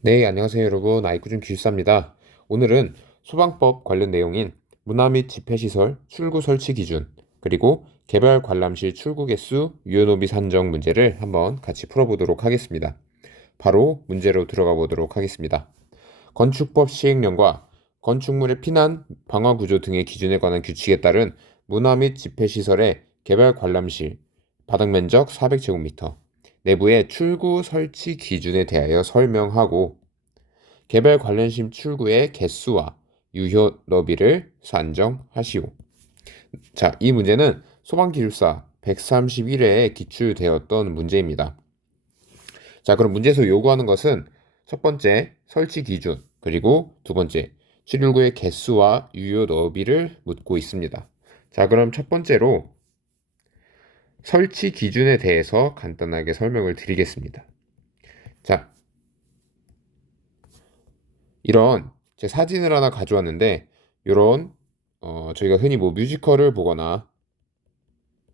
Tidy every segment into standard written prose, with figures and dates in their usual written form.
네, 안녕하세요 여러분. 아이쿠준 기술사입니다. 오늘은 소방법 관련 내용인 문화 및 집회시설 출구 설치 기준, 그리고 개발 관람실 출구 개수, 유효노비 산정 문제를 한번 같이 풀어보도록 하겠습니다. 바로 문제로 들어가 보도록 하겠습니다. 건축법 시행령과 건축물의 피난, 방화 구조 등의 기준에 관한 규칙에 따른 문화 및 집회시설의 개발 관람실, 바닥면적 400제곱미터, 내부의 출구 설치 기준에 대하여 설명하고 개발 관련심 출구의 개수와 유효 너비를 산정하시오. 자, 이 문제는 소방기술사 131회에 기출되었던 문제입니다. 자, 그럼 문제에서 요구하는 것은 첫 번째 설치 기준, 그리고 두 번째 출구의 개수와 유효 너비를 묻고 있습니다. 자, 그럼 첫 번째로 설치 기준에 대해서 간단하게 설명을 드리겠습니다. 자, 이런 제 사진을 하나 가져왔는데 이런 저희가 흔히 뭐 뮤지컬을 보거나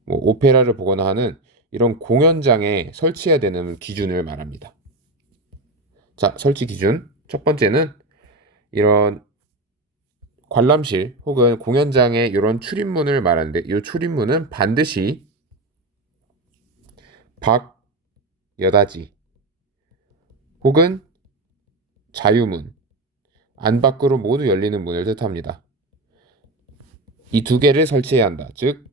뭐 오페라를 보거나 하는 이런 공연장에 설치해야 되는 기준을 말합니다. 자, 설치 기준 첫 번째는 이런 관람실 혹은 공연장의 이런 출입문을 말하는데 이 출입문은 반드시 밖 여닫이 혹은 자유문, 안 밖으로 모두 열리는 문을 뜻합니다. 이 두 개를 설치해야 한다. 즉,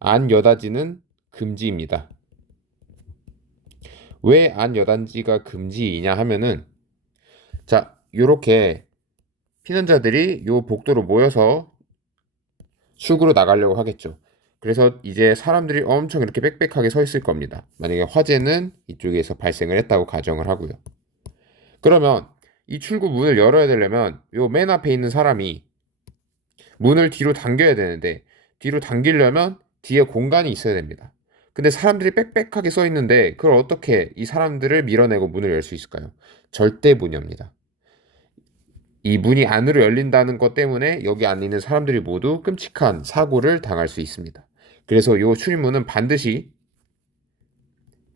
안 여닫이는 금지입니다. 왜 안 여단지가 금지이냐 하면은 자, 요렇게 피난자들이 요 복도로 모여서 출구로 나가려고 하겠죠. 그래서 이제 사람들이 엄청 이렇게 빽빽하게 서 있을 겁니다. 만약에 화재는 이쪽에서 발생을 했다고 가정을 하고요. 그러면 이 출구 문을 열어야 되려면 요 맨 앞에 있는 사람이 문을 뒤로 당겨야 되는데 뒤로 당기려면 뒤에 공간이 있어야 됩니다. 근데 사람들이 빽빽하게 써 있는데 그걸 어떻게 이 사람들을 밀어내고 문을 열 수 있을까요? 절대 무녀입니다. 이 문이 안으로 열린다는 것 때문에 여기 안에 있는 사람들이 모두 끔찍한 사고를 당할 수 있습니다. 그래서 이 출입문은 반드시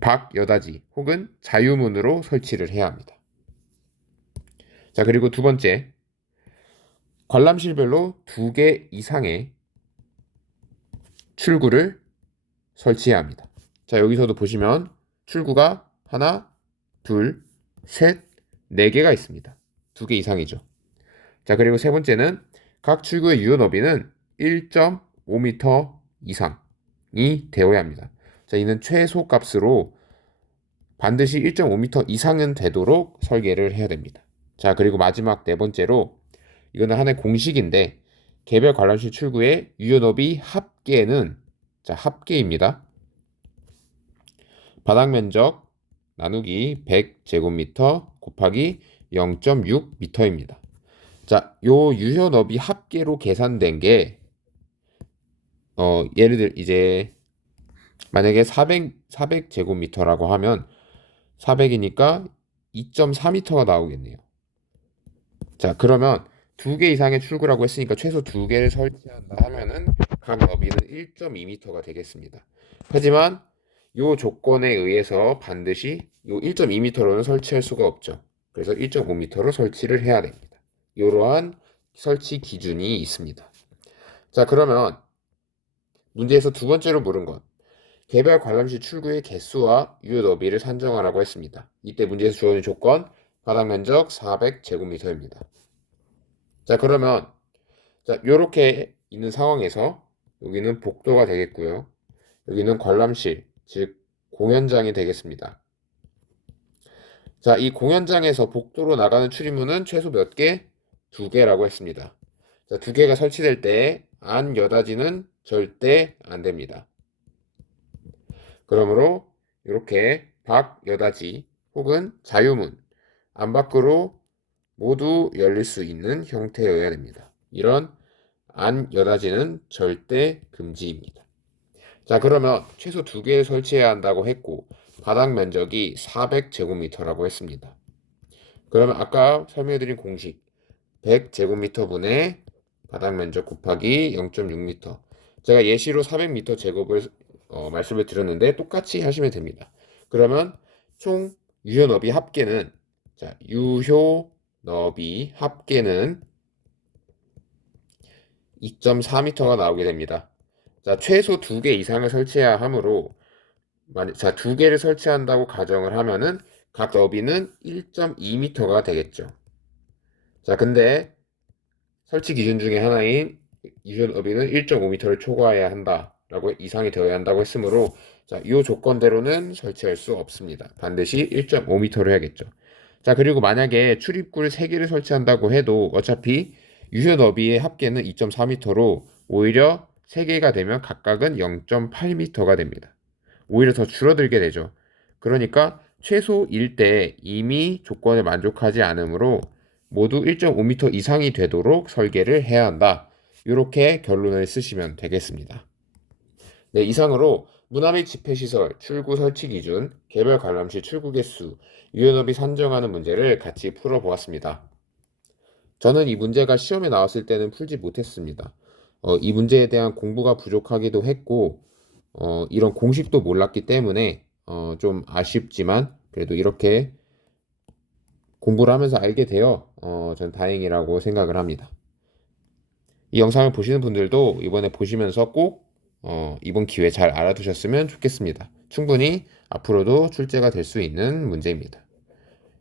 밖 여닫이 혹은 자유문으로 설치를 해야 합니다. 자, 그리고 두 번째, 관람실별로 2개 이상의 출구를 설치해야 합니다. 자, 여기서도 보시면 출구가 하나, 둘, 셋, 4개가 있습니다. 2개 이상이죠. 자, 그리고 세 번째는 각 출구의 유효 너비는 1.5m 이상이 되어야 합니다. 자, 이는 최소 값으로 반드시 1.5m 이상은 되도록 설계를 해야 됩니다. 자, 그리고 마지막 네 번째로 이거는 하나의 공식인데 개별 관람실 출구의 유효 너비 합계는 자, 합계입니다. 바닥 면적 나누기 100제곱미터 곱하기 0.6m입니다. 자, 요 유효 너비 합계로 계산된 게 예를 들 이제 만약에 400제곱미터라고 하면 400이니까 2.4m가 나오겠네요. 자, 그러면 2개 이상의 출구라고 했으니까 최소 2개를 설치한다 하면은 각 너비는 1.2m가 되겠습니다. 하지만 요 조건에 의해서 반드시 요 1.2m로는 설치할 수가 없죠. 그래서 1.5m로 설치를 해야 됩니다. 이러한 설치 기준이 있습니다. 자, 그러면 문제에서 두 번째로 물은 것. 개별 관람실 출구의 개수와 유효 너비를 산정하라고 했습니다. 이때 문제에서 주어진 조건, 바닥 면적 400제곱미터입니다. 자, 그러면 자, 요렇게 있는 상황에서 여기는 복도가 되겠고요. 여기는 관람실, 즉 공연장이 되겠습니다. 자, 이 공연장에서 복도로 나가는 출입문은 최소 몇 개? 2개라고 했습니다. 자, 2개가 설치될 때 안 여닫이는 절대 안 됩니다. 그러므로 이렇게 밖 여닫이 혹은 자유문, 안 밖으로 모두 열릴 수 있는 형태여야 됩니다. 이런 안 여닫이는 절대 금지입니다. 자, 그러면 최소 2개 설치해야 한다고 했고 바닥 면적이 400제곱미터라고 했습니다. 그러면 아까 설명해드린 공식 100제곱미터 분의 바닥 면적 곱하기 0.6m. 제가 예시로 400m 제곱을 말씀을 드렸는데 똑같이 하시면 됩니다. 그러면 총 유효 너비 합계는 자, 유효 너비 합계는 2.4m가 나오게 됩니다. 자, 최소 2개 이상을 설치해야 하므로 자, 2개를 설치한다고 가정을 하면은 각 너비는 1.2m가 되겠죠. 자, 근데 설치 기준 중에 하나인 유효 너비는 1.5m를 초과해야 한다라고 이상이 되어야 한다고 했으므로 자, 이 조건대로는 설치할 수 없습니다. 반드시 1.5m로 해야겠죠. 자, 그리고 만약에 출입구를 3개를 설치한다고 해도 어차피 유효 너비의 합계는 2.4m로 오히려 3개가 되면 각각은 0.8m가 됩니다. 오히려 더 줄어들게 되죠. 그러니까 최소일 때 이미 조건을 만족하지 않으므로 모두 1.5m 이상이 되도록 설계를 해야 한다. 이렇게 결론을 쓰시면 되겠습니다. 네, 이상으로 문화 및 집회시설, 출구 설치 기준, 개별 관람시 출구 개수, 유연업이 산정하는 문제를 같이 풀어보았습니다. 저는 이 문제가 시험에 나왔을 때는 풀지 못했습니다. 이 문제에 대한 공부가 부족하기도 했고, 이런 공식도 몰랐기 때문에 좀 아쉽지만 그래도 이렇게 공부를 하면서 알게 되어 전 다행이라고 생각을 합니다. 이 영상을 보시는 분들도 이번에 보시면서 꼭 이번 기회 잘 알아두셨으면 좋겠습니다. 충분히 앞으로도 출제가 될 수 있는 문제입니다.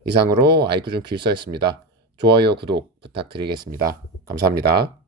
이상으로 아이쿠 좀 길서였습니다. 좋아요, 구독 부탁드리겠습니다. 감사합니다.